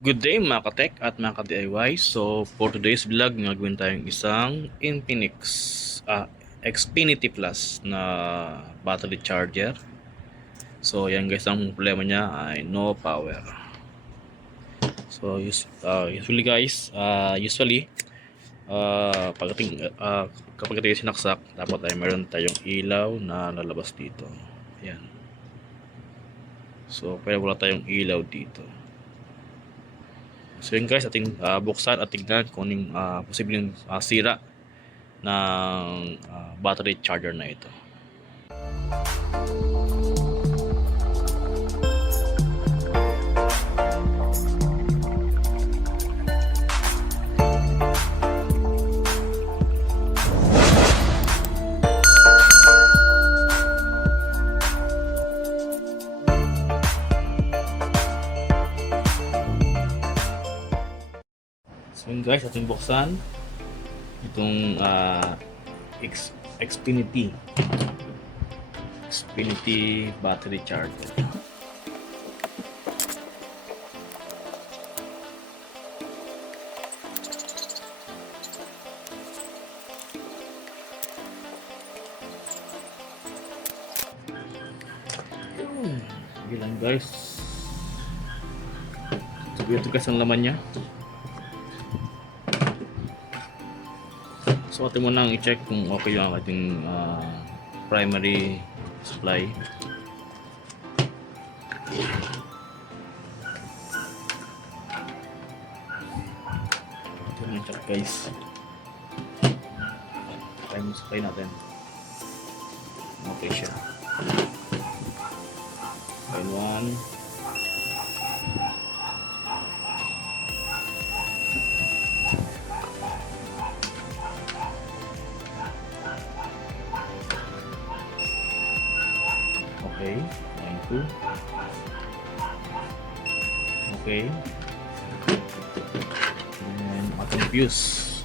Good day mga ka-tech at mga ka-DIY. So for today's vlog, gagawin tayong isang Infinix Xfinity Plus na battery charger. So yan guys, ang problema niya ay no power. So usually guys, pagdating kapag ito yung sinaksak, dapat ay meron tayong ilaw na lalabas dito. Ayan. So pero wala tayong ilaw dito. So yun guys, ating buksan at tignan kung anong posibleng sira ng battery charger na ito. So yun guys, ating buksan itong Xfinity battery charger. Bilang guys, sabi ito guys ang laman niya. So atin mo nang i-check kung okay yung ating primary supply. Ito na check guys. Primary supply natin. Okay siya. Line 1. Okay, line 2. Okay. And ating fuse.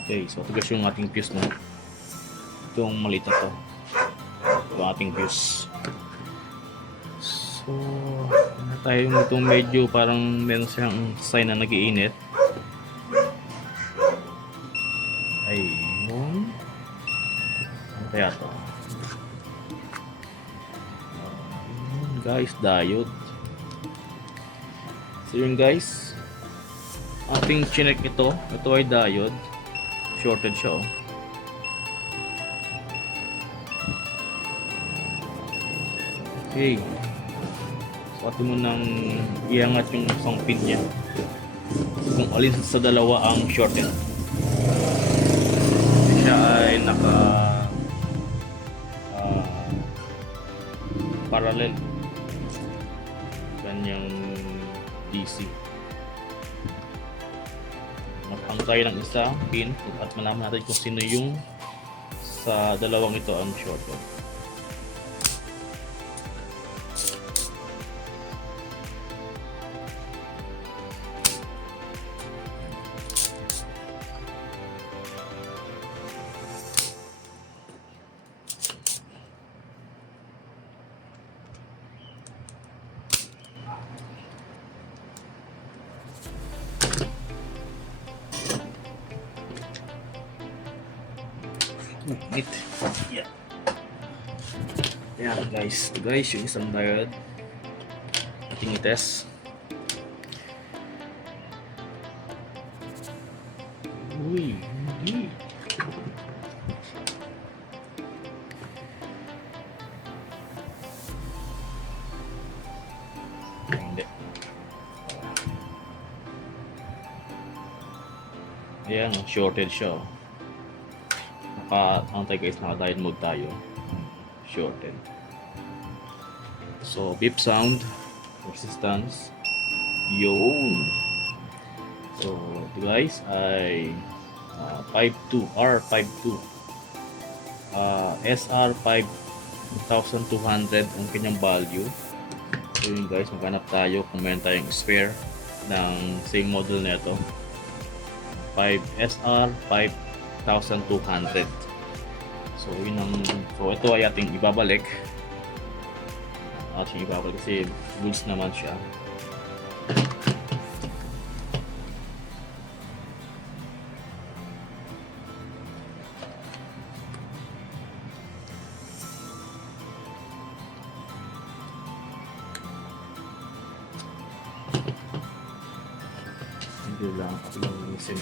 Okay, so ito guys yung ating fuse na. Itong maliit na to. Ito ating fuse. So, tayo itong medyo parang meron siyang sign na nag-iinit. Ayun. Ano kaya to? Guys, diode. So yun guys, ating chinek ito ay diode. Shorted siya oh. Okay. So atin mo nang iangat yung isang pin niya kung alin sa dalawa ang shorted. Siya ay naka parallel kanyang DC. Magpangkay ng isa pin at malaman natin kung sino yung sa dalawang ito ang shorted. Magnet. Yeah. Ayan guys. Ito guys yung isang diode. Ating i-test. Uy, hindi. Hindi. Ayan, shorted siya. Antay guys, naka-diode mode tayo. Shorted. So beep sound, resistance, yun. So ito guys ay 52 R52 SR 5200 ang kanyang value. So yun guys, maghanap tayo kung meron tayong spare ng same model na ito, 5 SR 5200. So yun ang, so ito ay ating ibabalik ating ibabalik kasi goods naman siya. Hindi lang ako lang listen.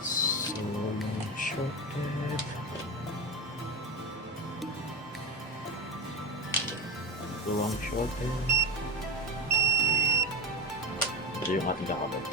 So, shorted. Ito ang shorted. Ito yung ating kakabit.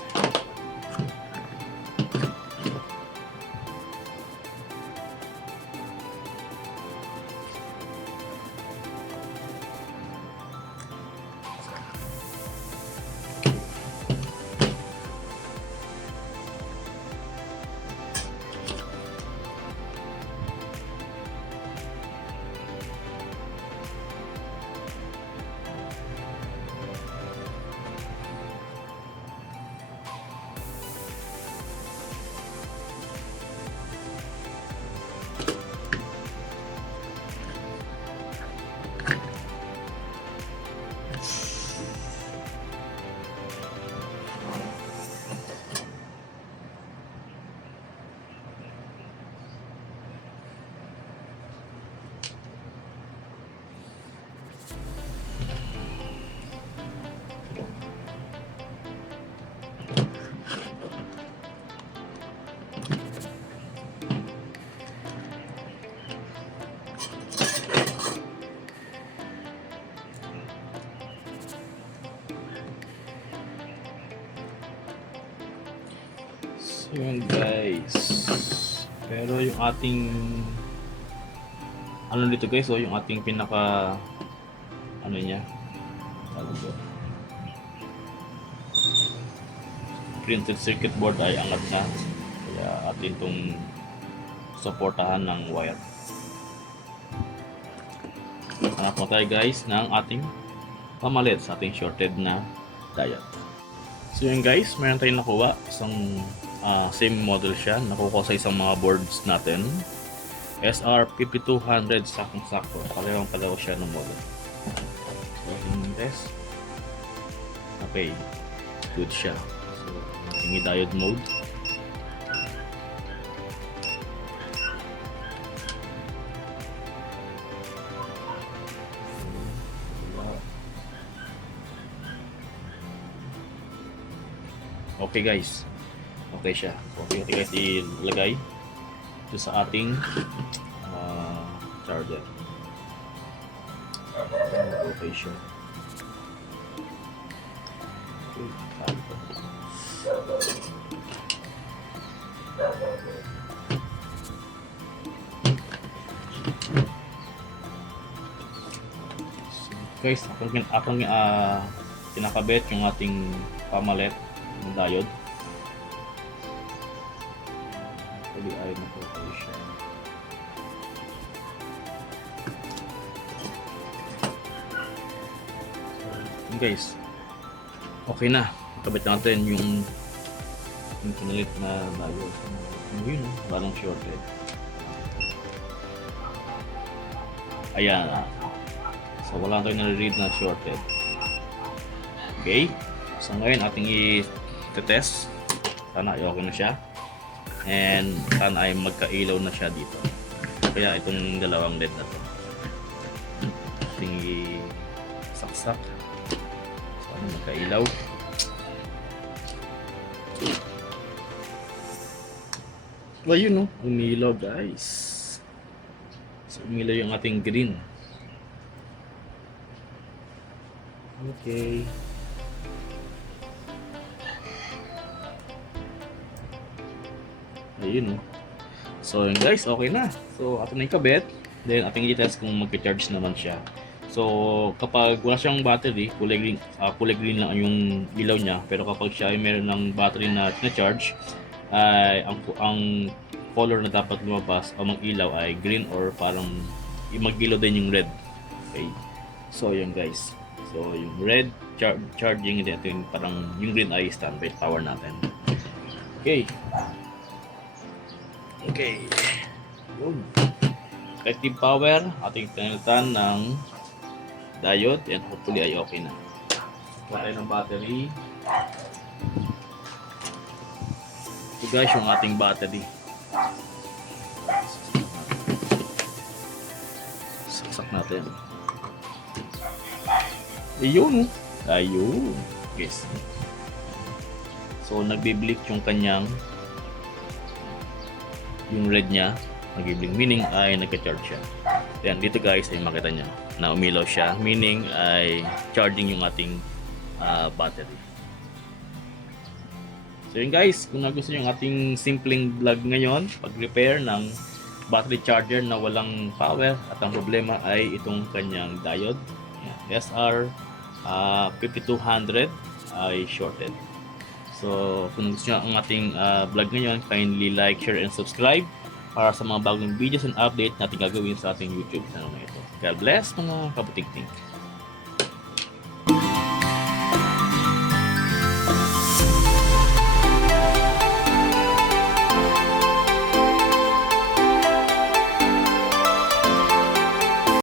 So yun guys, pero yung ating ano dito guys, so yung ating pinaka ano niya, printed circuit board ay angat na, kaya atin itong supportahan ng wire. Hanap mo tayo guys ng ating pamalit sa ating shorted na diode. So yun guys, meron tayong nakuha isang same model siya, nakuha sa isang mga boards natin, SR5200, sakong-sakto, parehong palaw siya ng model. So yung test, okay, good siya. So yung diode mode, okay guys, okay siya. Okay guys, ilagay ito sa ating charger. Okay siya. Guys, akong kinakabit yung ating pamalit ng diode. Actually ay nakuha siya. So, guys, okay na. Kabit natin yung pinalit na diode. Yun, parang shorted. Ayan. So wala tayong nare-read na shorted. Okay. So ngayon ating i-test. Sana ay okay na siya. And sana ay magkailaw na siya dito. Kaya itong dalawang LED na to, ating i-saksak. Sana magkailaw. So ayun, no? Umilaw guys. So umilaw yung ating green. Okay. Ayun, no? So yun guys, okay na. So atin na ikabit. Then ating i-test kung mag-charge naman siya. So kapag wala siyang battery, kulay green lang yung ilaw niya. Pero kapag siya ay meron ng battery na na-charge, ay ang color na dapat lumabas o mag-ilaw ay green or parang mag-ilaw din yung red. Okay. So yun guys. So yung red charging dito, yung parang yung green ay standby power natin. Okay. Okay. Yun. Effective power, ating pinalitan ng diode and hopefully ay okay na. Patay ng battery. Ito guys yung ating battery. Saksak natin. Ayun. Ayun. Yes. So nagbi-blink yung kanyang yung red niya. Nagbi-blink meaning ay nagka-charge siya. Yan, dito guys ay makita niya na umilaw siya, meaning ay charging yung ating battery. So yun guys, kung nagustuhan yung ating simpleng vlog ngayon, pag-repair ng battery charger na walang power at ang problema ay itong kanyang diode. Yan, SR 5200 ay shorted. So kung gusto nyo ang ating vlog ngayon, kindly like, share, and subscribe para sa mga bagong videos and update natin gagawin sa ating YouTube channel na ito. God bless mga kabuting-ting.